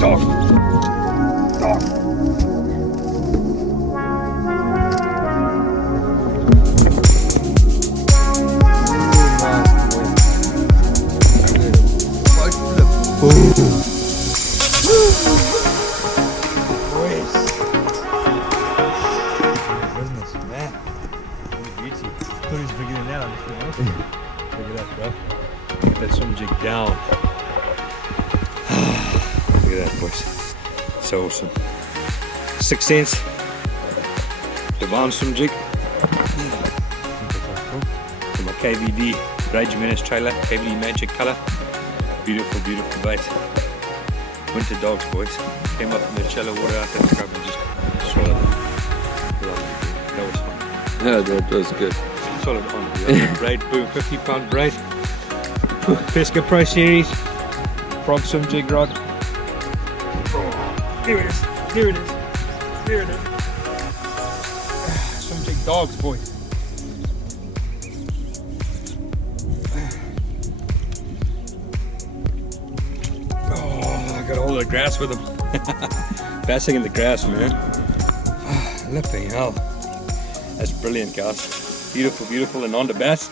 Dog. Dog. Get that swim jig down. Look at that, boys. So awesome. 6 Sense Divine Swim Jig. From a KVD Rage Menace trailer, KVD Magic color. Beautiful, beautiful bait. Winter dogs, boys. Came up in the shallow water out there scrub and just swallowed it. That was fun. Yeah, that was good. Solid on. Braid, boom, 50-pound braid. Pesca Pro Series. Frog swim jig rod. Here it is. Here it is. Here it is. Swim jig dogs, boys. Oh, I got all the grass with them. Bassing in the grass, man. Flipping hell. That's brilliant, guys. Beautiful, beautiful, and on the bass.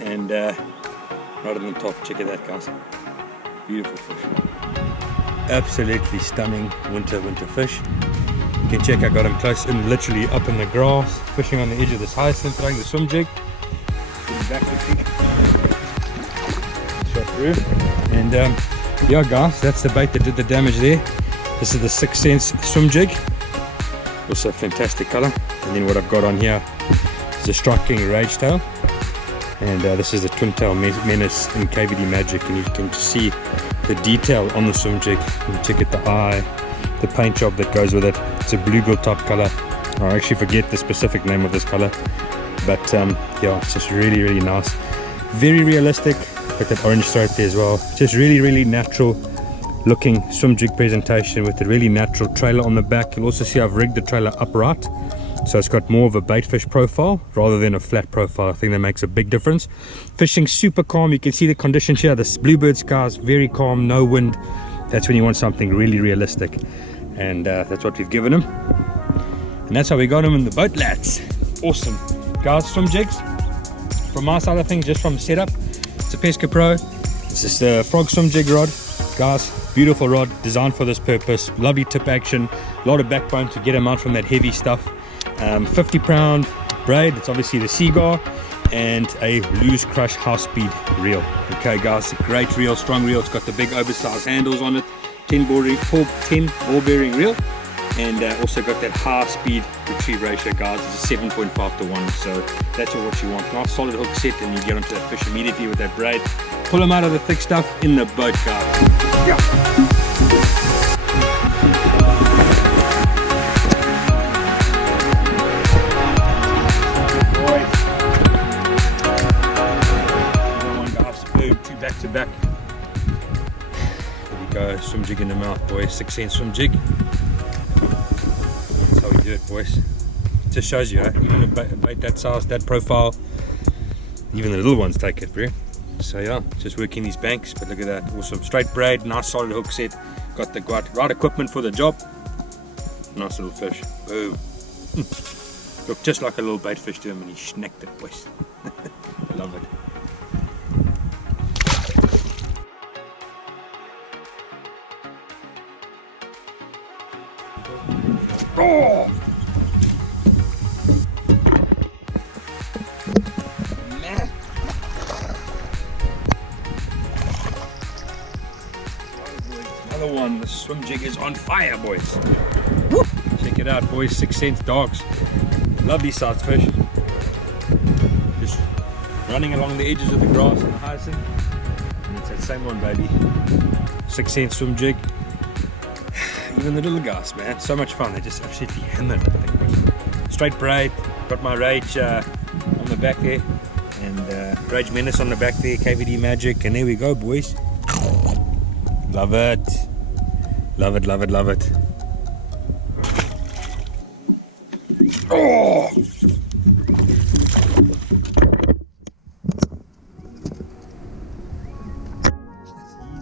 And right on the top, check it out, guys. Beautiful fish. Absolutely stunning winter fish. You can check I got him close in, literally up in the grass, fishing on the edge of this hyacinth, throwing the swim jig. Getting back quickly. Shot through. And yeah, guys, that's the bait that did the damage there. This is the 6 Sense swim jig. Also a fantastic color. And then what I've got on here is a striking rage tail. And this is the twin tail menace in KVD Magic, and you can see the detail on the swim jig. You can check out the eye, the paint job that goes with it. It's a bluegill type color. I actually forget the specific name of this color, but yeah, it's just really, really nice. Very realistic. Got that orange throat there as well. Just really, really natural looking swim jig presentation with a really natural trailer on the back. You'll also see I've rigged the trailer upright, so it's got more of a baitfish profile rather than a flat profile. I think that makes a big difference. Fishing super calm. You can see the conditions here. This bluebird skies, very calm, no wind. That's when you want something really realistic, and that's what we've given him, and that's how we got him in the boat, lads. Awesome, guys. Swim jigs from my side of things, just from setup, it's a Pesca Pro. This is the frog swim jig rod, guys. Beautiful rod, designed for this purpose. Lovely tip action, a lot of backbone to get him out from that heavy stuff. 50-pound braid, it's obviously the Seaguar, and a loose crush house speed reel. Okay, guys, great reel, strong reel. It's got the big oversized handles on it, 10 ball bearing reel, and also got that high speed retrieve ratio, guys. It's a 7.5 to 1, so that's what you want. Nice solid hook set, and you get onto that fish immediately with that braid. Pull them out of the thick stuff in the boat, guys. Yeah. Back to back. There we go, swim jig in the mouth, boys. 6 Sense swim jig. That's how we do it, boys. It just shows you, even a bait that size, that profile, even the little ones take it, bro. So yeah, just working these banks, but look at that, awesome. Straight braid, nice solid hook set, got the right equipment for the job. Nice little fish. Boom. Looked just like a little bait fish to him, and he snacked it, boys. I love it. Oh! Man. Another one. The swim jig is on fire, boys. Woo! Check it out, boys. 6 Sense dogs. Lovely size fish. Just running along the edges of the grass and the hyacinth. And it's that same one, baby. 6 Sense swim jig. Even the little guys, man, so much fun. They just absolutely hammered. Straight braid, got my Rage on the back there, and Rage Menace on the back there, KVD Magic, and there we go, boys. Love it. Love it, love it, love it. Oh! He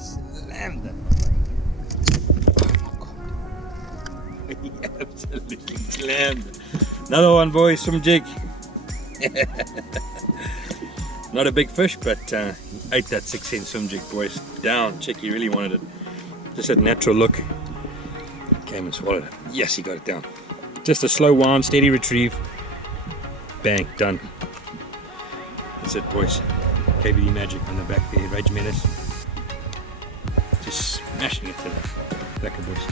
slammed it. Absolutely clammed. Another one, boys, swim jig. Not a big fish, but ate that 6 cent swim jig, boys. Down. Chicky really wanted it. Just a natural look. Came and swallowed it. Yes, he got it down. Just a slow wound, steady retrieve. Bang, done. That's it, boys. KBD magic on the back there, Rage Menace. Just smashing it to the back of boys.